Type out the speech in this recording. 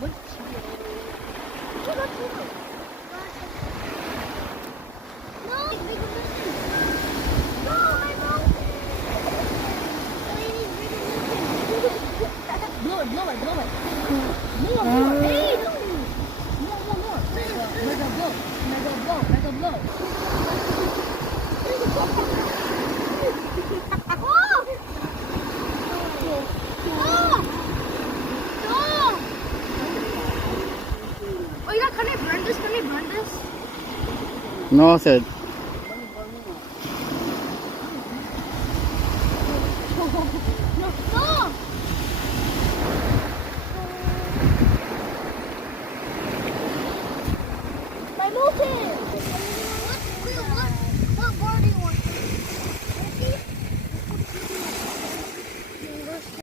but no, that's no. No, bigger mountain. No, my mountain. We need bigger mountain. Blow it, blow it, blow it. More. Hey, no. More. Mega blow. Oh, can I burn this? No, sir.